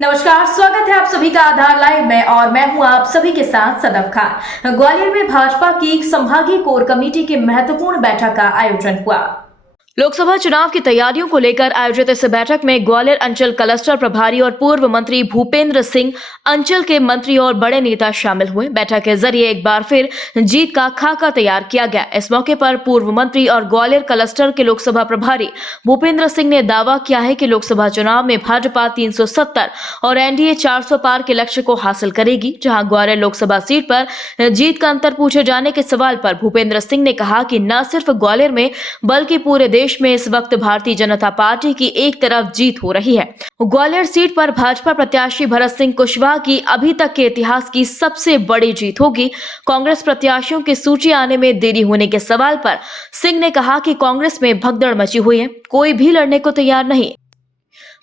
नमस्कार, स्वागत है आप सभी का आधार लाइव में और मैं हूं आप सभी के साथ सदफ खान। ग्वालियर में भाजपा की संभागीय कोर कमेटी की महत्वपूर्ण बैठक का आयोजन हुआ। लोकसभा चुनाव की तैयारियों को लेकर आयोजित इस बैठक में ग्वालियर अंचल क्लस्टर प्रभारी और पूर्व मंत्री भूपेंद्र सिंह, अंचल के मंत्री और बड़े नेता शामिल हुए। बैठक के जरिए एक बार फिर जीत का खाका तैयार किया गया। इस मौके पर पूर्व मंत्री और ग्वालियर क्लस्टर के लोकसभा प्रभारी भूपेंद्र सिंह ने दावा किया है कि लोकसभा चुनाव में भाजपा 370 और एनडीए 400 पार के लक्ष्य को हासिल करेगी। जहां ग्वालियर लोकसभा सीट पर जीत का अंतर पूछे जाने के सवाल पर भूपेंद्र सिंह ने कहा कि न सिर्फ ग्वालियर में बल्कि पूरे देश में इस वक्त भारतीय जनता पार्टी की एक तरफ जीत हो रही है। ग्वालियर सीट पर भाजपा प्रत्याशी भरत सिंह कुशवाहा की अभी तक के इतिहास की सबसे बड़ी जीत होगी। कांग्रेस प्रत्याशियों की सूची आने में देरी होने के सवाल पर सिंह ने कहा कि कांग्रेस में भगदड़ मची हुई है, कोई भी लड़ने को तैयार नहीं।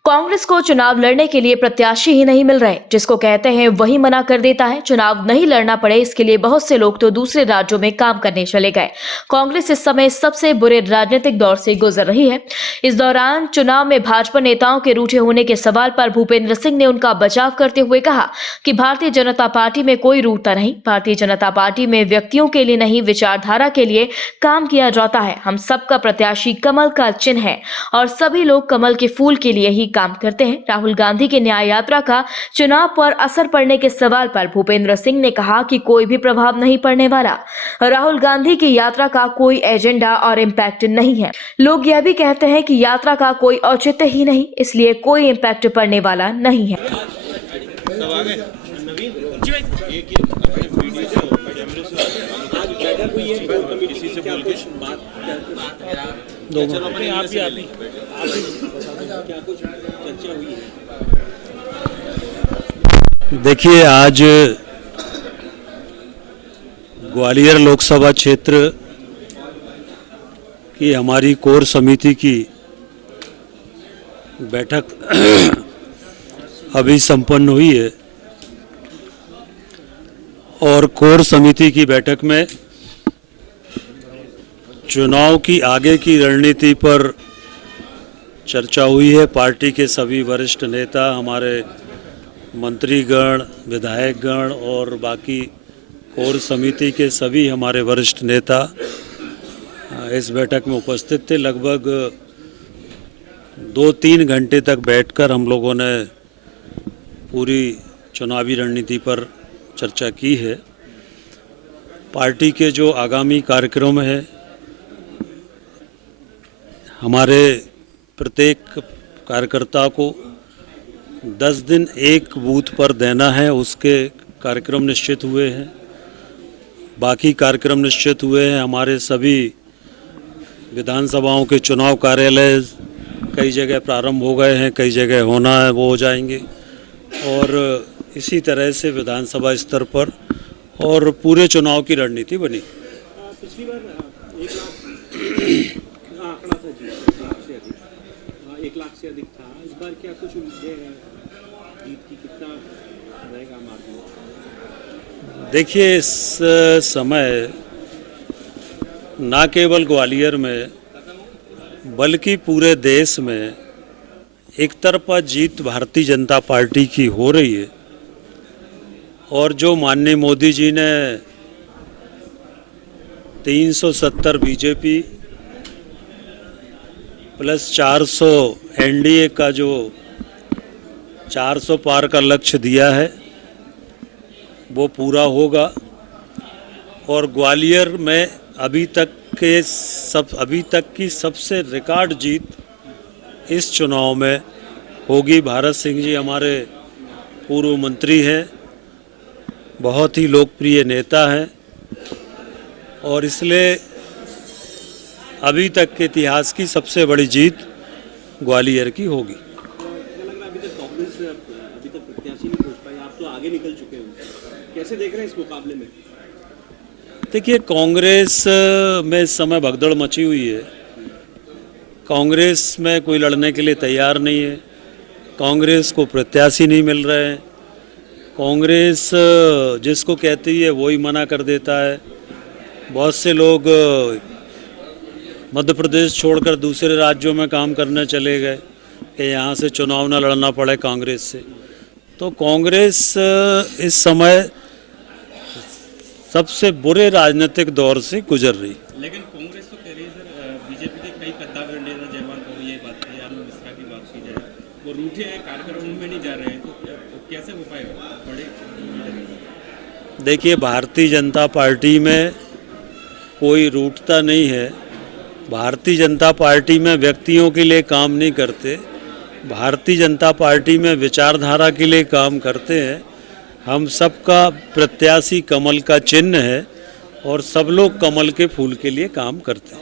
कांग्रेस को चुनाव लड़ने के लिए प्रत्याशी ही नहीं मिल रहे, जिसको कहते हैं वही मना कर देता है। चुनाव नहीं लड़ना पड़े इसके लिए बहुत से लोग तो दूसरे राज्यों में काम करने चले गए। कांग्रेस इस समय सबसे बुरे राजनीतिक दौर से गुजर रही है। इस दौरान चुनाव में भाजपा नेताओं के रूठे होने के सवाल पर भूपेंद्र सिंह ने उनका बचाव करते हुए कहा कि भारतीय जनता पार्टी में कोई रूठता नहीं। भारतीय जनता पार्टी में व्यक्तियों के लिए नहीं, विचारधारा के लिए काम किया जाता है। हम सबका प्रत्याशी कमल का चिन्ह है और सभी लोग कमल के फूल के लिए ही काम करते हैं। राहुल गांधी की न्याय यात्रा का चुनाव पर असर पड़ने के सवाल पर भूपेंद्र सिंह ने कहा कि कोई भी प्रभाव नहीं पड़ने वाला। राहुल गांधी की यात्रा का कोई एजेंडा और इम्पैक्ट नहीं है। लोग यह भी कहते हैं कि यात्रा का कोई औचित्य ही नहीं, इसलिए कोई इम्पैक्ट पड़ने वाला नहीं है। देखिए, आज ग्वालियर लोकसभा क्षेत्र की हमारी कोर समिति की बैठक अभी संपन्न हुई है और कोर समिति की बैठक में चुनाव की आगे की रणनीति पर चर्चा हुई है। पार्टी के सभी वरिष्ठ नेता, हमारे मंत्रीगण, विधायकगण और बाकी कोर समिति के सभी हमारे वरिष्ठ नेता इस बैठक में उपस्थित थे। लगभग 2-3 घंटे तक बैठकर हम लोगों ने पूरी चुनावी रणनीति पर चर्चा की है। पार्टी के जो आगामी कार्यक्रम है, हमारे प्रत्येक कार्यकर्ता को 10 दिन एक बूथ पर देना है, उसके कार्यक्रम निश्चित हुए हैं। बाकी कार्यक्रम निश्चित हुए हैं। हमारे सभी विधानसभाओं के चुनाव कार्यालय कई जगह प्रारंभ हो गए हैं, कई जगह होना है, वो हो जाएंगे। और इसी तरह से विधानसभा स्तर पर और पूरे चुनाव की रणनीति बनी। पिछली बार 1 लाख आंकड़ा था जी, 1 लाख से अधिक था। इस बार क्या कुछ उम्मीदें हैं जीत की, कितना रहेगा मार्जिन? देखिए, इस समय न केवल ग्वालियर में बल्कि पूरे देश में एक तरफा जीत भारतीय जनता पार्टी की हो रही है। और जो माननीय मोदी जी ने 370 बीजेपी प्लस 400 एनडीए का जो 400 पार का लक्ष्य दिया है वो पूरा होगा। और ग्वालियर में अभी तक की सबसे रिकॉर्ड जीत इस चुनाव में होगी। भरत सिंह जी हमारे पूर्व मंत्री हैं, बहुत ही लोकप्रिय नेता हैं और इसलिए अभी तक के इतिहास की सबसे बड़ी जीत ग्वालियर की होगी। अभी तक कांग्रेस अभी तक प्रत्याशी नहीं पहुंच पाई, आप तो आगे निकल चुके हैं, कैसे देख रहे हैं इस मुकाबले में? देखिए, कांग्रेस में इस समय भगदड़ मची हुई है। कांग्रेस में कोई लड़ने के लिए तैयार नहीं है। कांग्रेस को प्रत्याशी नहीं मिल रहे हैं। कांग्रेस जिसको कहती है वही मना कर देता है। बहुत से लोग मध्य प्रदेश छोड़कर दूसरे राज्यों में काम करने चले गए कि यहाँ से चुनाव न लड़ना पड़े कांग्रेस से। तो कांग्रेस इस समय सबसे बुरे राजनीतिक दौर से गुजर रही। लेकिन कांग्रेस तो कह रही है सर, बीजेपी के कई कद्दावर नेता जयवाल को ये बात की, आनंद मिश्रा की बात की जाए, वो रूठे हैं, कार्यक्रमों में नहीं जा रहे हैं, तो कैसे हो पाएगा बड़े? देखिए, भारतीय जनता पार्टी में कोई रूठता नहीं है। भारतीय जनता पार्टी में व्यक्तियों के लिए काम नहीं करते, भारतीय जनता पार्टी में विचारधारा के लिए काम करते हैं। हम सबका प्रत्याशी कमल का चिन्ह है और सब लोग कमल के फूल के लिए काम करते हैं।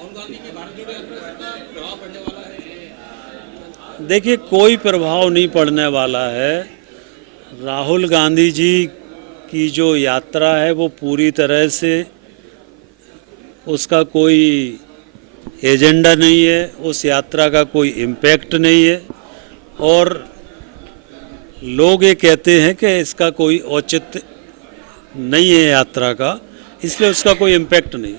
देखिए, कोई प्रभाव नहीं पड़ने वाला है। राहुल गांधी जी की जो यात्रा है वो पूरी तरह से उसका कोई एजेंडा नहीं है, उस यात्रा का कोई इम्पैक्ट नहीं है और लोग ये कहते हैं कि इसका कोई औचित्य नहीं है यात्रा का, इसलिए उसका कोई इम्पैक्ट नहीं।